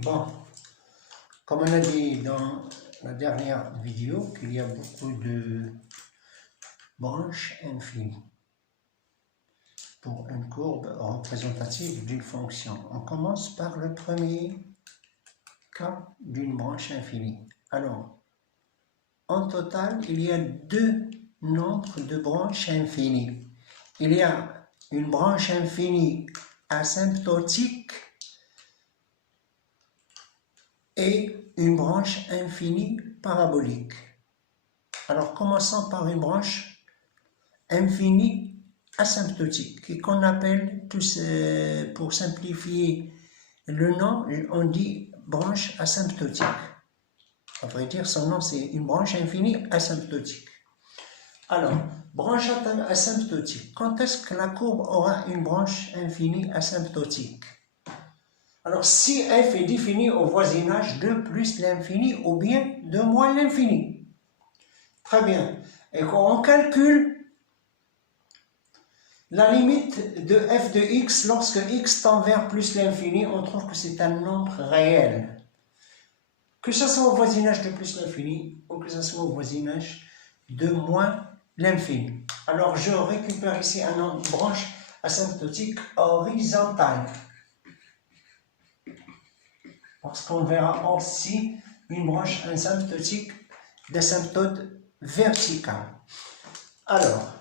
Bon, comme on a dit dans la dernière vidéo, qu'il y a beaucoup de branches infinies pour une courbe représentative d'une fonction. On commence par le premier cas d'une branche infinie. Alors, en total, il y a deux nombres de branches infinies. Il y a une branche infinie asymptotique et une branche infinie parabolique. Alors, commençons par une branche infinie asymptotique, qu'on appelle, pour simplifier le nom, on dit branche asymptotique. À vrai dire, son nom, c'est une branche infinie asymptotique. Alors, branche asymptotique. Quand est-ce que la courbe aura une branche infinie asymptotique? Alors, si f est définie au voisinage de plus l'infini ou bien de moins l'infini. Très bien. Et quand on calcule la limite de f de x lorsque x tend vers plus l'infini, on trouve que c'est un nombre réel. Que ce soit au voisinage de plus l'infini ou que ce soit au voisinage de moins l'infini. Alors, je récupère ici une branche asymptotique horizontale. Parce qu'on verra aussi une branche asymptotique d'asymptote verticale. Alors,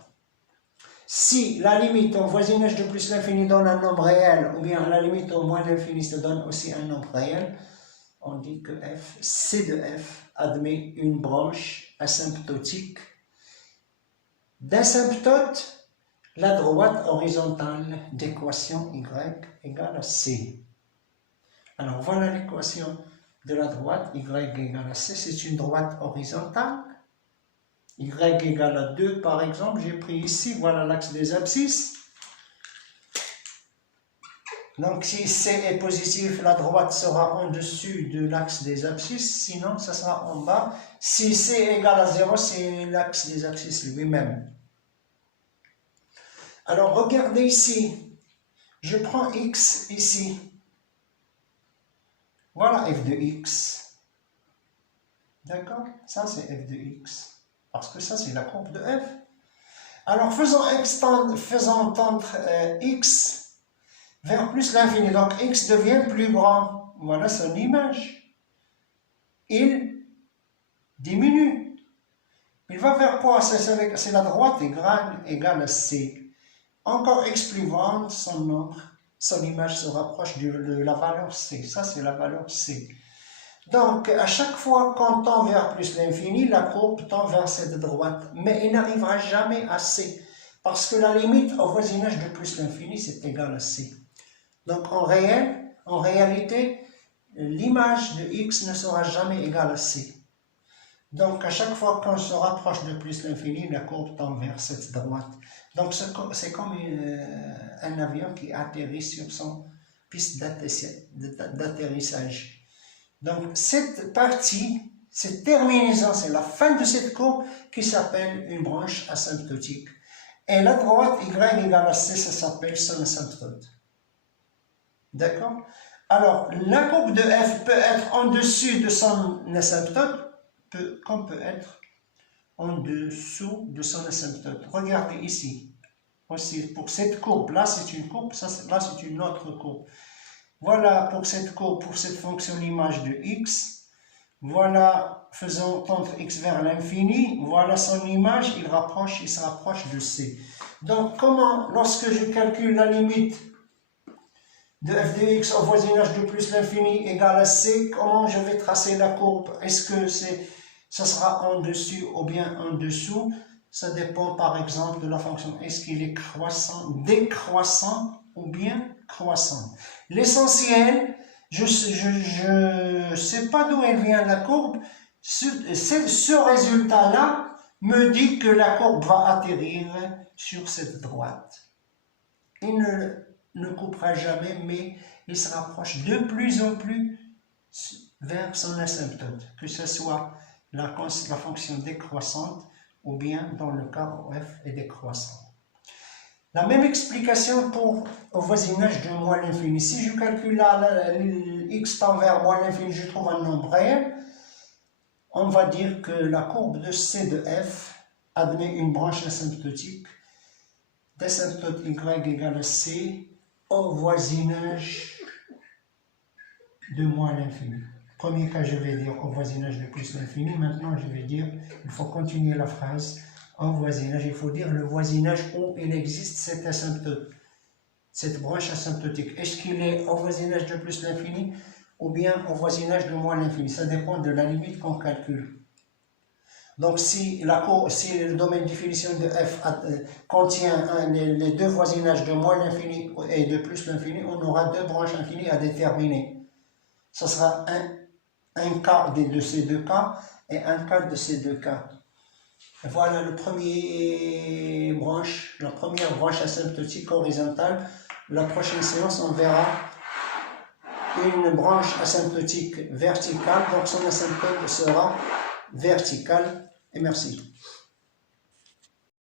si la limite au voisinage de plus l'infini donne un nombre réel, ou bien la limite au moins l'infini se donne aussi un nombre réel, on dit que f, C de f, admet une branche asymptotique d'asymptote la droite horizontale d'équation y égale à c. Alors voilà l'équation de la droite y égale à c, c'est une droite horizontale. Y égale à 2 par exemple, j'ai pris ici, voilà l'axe des abscisses. Donc si C est positif, la droite sera en dessus de l'axe des abscisses, sinon ça sera en bas. Si C est égal à 0, c'est l'axe des abscisses lui-même. Alors regardez ici, je prends x ici. Voilà f de x. D'accord? Ça c'est f de x. Parce que ça c'est la courbe de f. Alors faisons tendre x vers plus l'infini. Donc x devient plus grand. Voilà son image. Il diminue. Il va vers quoi? C'est la droite égale à c. Encore x plus grande, son image se rapproche de la valeur c. Ça, c'est la valeur c. Donc, à chaque fois qu'on tend vers plus l'infini, la courbe tend vers cette droite. Mais il n'arrivera jamais à c. Parce que la limite au voisinage de plus l'infini, c'est égal à c. Donc, en réalité, l'image de x ne sera jamais égale à c. Donc, à chaque fois qu'on se rapproche de plus l'infini, la courbe tend vers cette droite. Donc, c'est comme un avion qui atterrit sur son piste d'atterrissage. Donc, cette partie, cette terminaison, c'est la fin de cette courbe qui s'appelle une branche asymptotique. Et la droite y égale à c, ça s'appelle son asymptote. D'accord? Alors, la courbe de f peut être en dessus de son asymptote, comme peut être en dessous de son asymptote. Regardez ici. Aussi, pour cette courbe, là c'est une courbe, là c'est une autre courbe. Voilà pour cette courbe, pour cette fonction l'image de x. Voilà, faisons tendre x vers l'infini. Voilà son image, il se rapproche de c. Donc, comment, lorsque je calcule la limite de f de x au voisinage de plus l'infini égale à c, comment je vais tracer la courbe? Est-ce que ça sera en dessus ou bien en dessous? Ça dépend par exemple de la fonction. Est-ce qu'il est croissant, décroissant ou bien croissant? L'essentiel, je ne sais pas d'où elle vient la courbe. Ce résultat-là me dit que la courbe va atterrir sur cette droite. Il ne coupera jamais, mais il se rapproche de plus en plus vers son asymptote, que ce soit la fonction décroissante ou bien dans le cas où f est décroissant. La même explication pour au voisinage de moins l'infini. Si je calcule x tend vers moins l'infini, je trouve un nombre réel, on va dire que la courbe de C de f admet une branche asymptotique d'asymptote y égale à c au voisinage de moins l'infini. Premier cas, je vais dire au voisinage de plus l'infini. Maintenant, je vais dire, il faut continuer la phrase. Au voisinage, il faut dire le voisinage où il existe cette asymptote, cette branche asymptotique. Est-ce qu'il est au voisinage de plus l'infini ou bien au voisinage de moins l'infini? Ça dépend de la limite qu'on calcule. Donc, si le domaine de définition de f contient les deux voisinages de moins l'infini et de plus l'infini, on aura deux branches infinies à déterminer. Ce sera un cas de ces deux cas et un cas de ces deux cas. Et voilà la première branche asymptotique horizontale. La prochaine séance, on verra une branche asymptotique verticale, donc son asymptote sera verticale. Et merci.